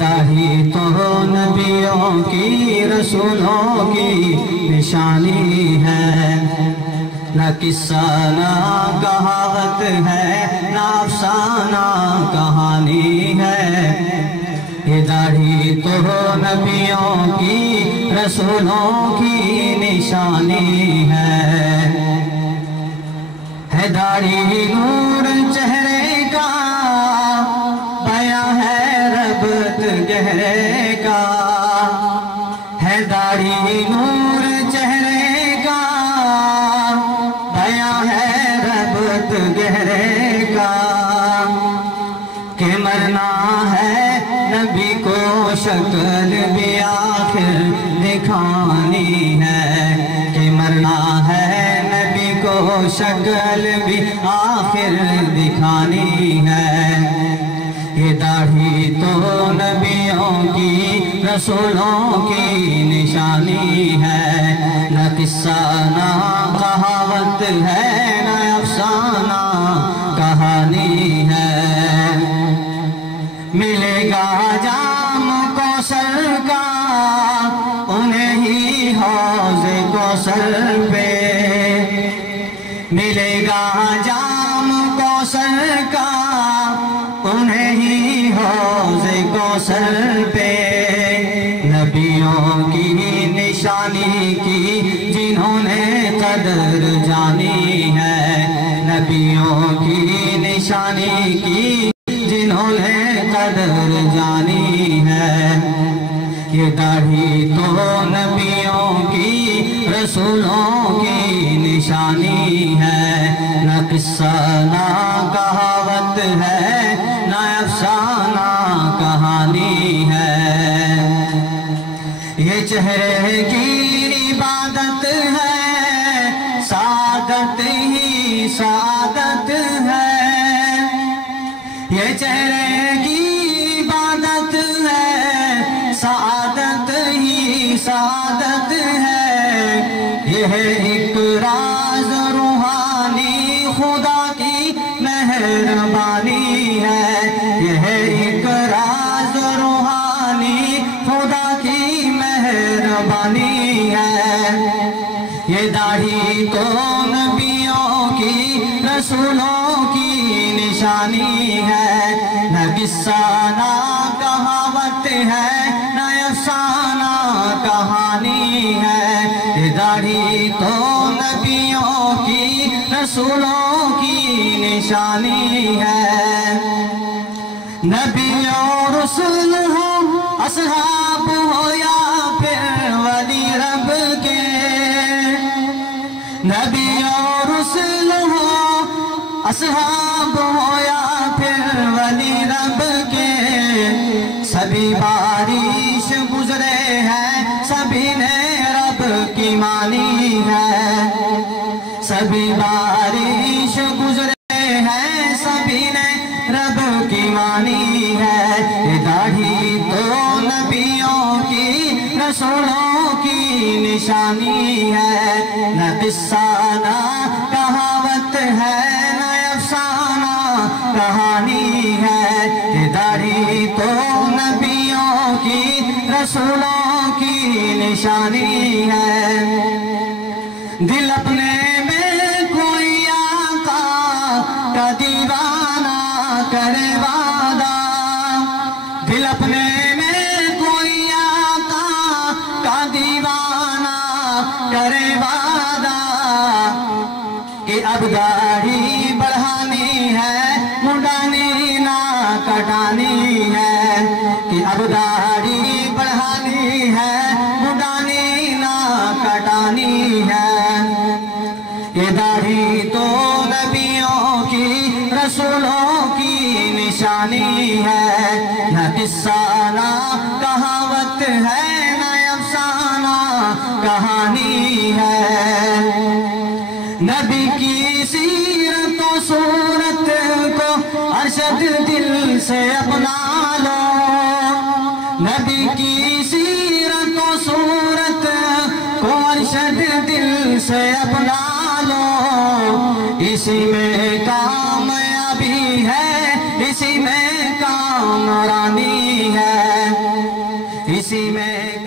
داڑھی تو نبیوں کی رسولوں کی نشانی ہے، نہ قصہ نہ کہاوت ہے، نہ افسانہ کہانی ہے۔ یہ داڑھی تو نبیوں کی رسولوں کی نشانی ہے۔ داڑھی نور چہرے کا، بیاں ہے ربط گہرے کا۔ ہے داڑھی نور چہرے کا، بیاں ہے ربط گہرے کا۔ کہ مرنا ہے نبی کو شکل بھی آخر دکھانی ہے، کہ مرنا ہے نبی کو شکل بھی آخر دکھانی ہے۔ یہ داڑھی تو نبیوں کی رسولوں کی نشانی ہے، نہ قصہ نہ کہاوت ہے، نہ افسانہ کہانی ہے۔ ملے گا جام کوثر کا انہیں ہی حوض کوثر پہ، ملے گا جام کوثر کا انہیں ہی حوض کوثر پہ۔ نبیوں کی نشانی کی جنہوں نے قدر جانی ہے، نبیوں کی نشانی کی جنہوں نے قدر جانی ہے۔ یہ داڑھی تو نبیوں کی رسولوں کی نشانی ہے، نہ قصہ نہ کہاوت ہے، نہ افسانہ کہانی ہے۔ یہ چہرے کی عبادت ہے، سعادت ہی سعادت ہے۔ یہ چہرے کی عبادت ہے، سعادت ہی سعادت ہے۔ یہ ایک راز روحانی خدا کی مہربانی ہے، یہ ایک راز روحانی خدا کی مہربانی ہے۔ یہ داڑھی تو نبیوں کی رسولوں کی نشانی ہے، نہ قصہ نہ کہاوت ہے، نہ افسانہ کہانی ہے۔ یہ داڑھی تو نبیوں کی رسولوں کی نشانی ہے۔ نبی اور رسول ہو، اصحاب ہو یا پھر ولی رب کے، نبی اور رسول ہو، اصحاب ہو یا پھر ولی رب کے، سبھی بارش گزرے ہیں، سبھی نے رب کی مانی ہے۔ سبھی بارش گزرے ہیں، سبھی نے رب کی مانی ہے۔ یہ داڑھی تو نبیوں کی رسولوں کی نشانی ہے، نہ قصہ نہ کہاوت ہے، نہ افسانہ کہانی ہے۔ یہ داڑھی تو نبیوں کی رسولوں کی نشانی ہے۔ دل اپنے میں کوئی آقا کا دیوانہ کرے وعدہ، دل اپنے میں کوئی آقا کا دیوانہ کرے وعدہ، کہ اب داڑھی بڑھانی ہے، منڈانی نہ کٹانی ہے، کہ اب داڑھی بڑھانی ہے، منڈانی نہ کٹانی ہے۔ یہ داڑھی تو نبیوں کی رسولوں کی نشانی ہے، نہ قصہ نہ کہاوت ہے، نہ افسانہ کہانی ہے۔ نبی کی سیرت و صورت کو ارشد دل سے اپنا لو، نبی کی سیرت و صورت کو ارشد دل سے اپنا لو۔ اسی میں کامیابی ہے، اسی میں کامرانی ہے، اسی میں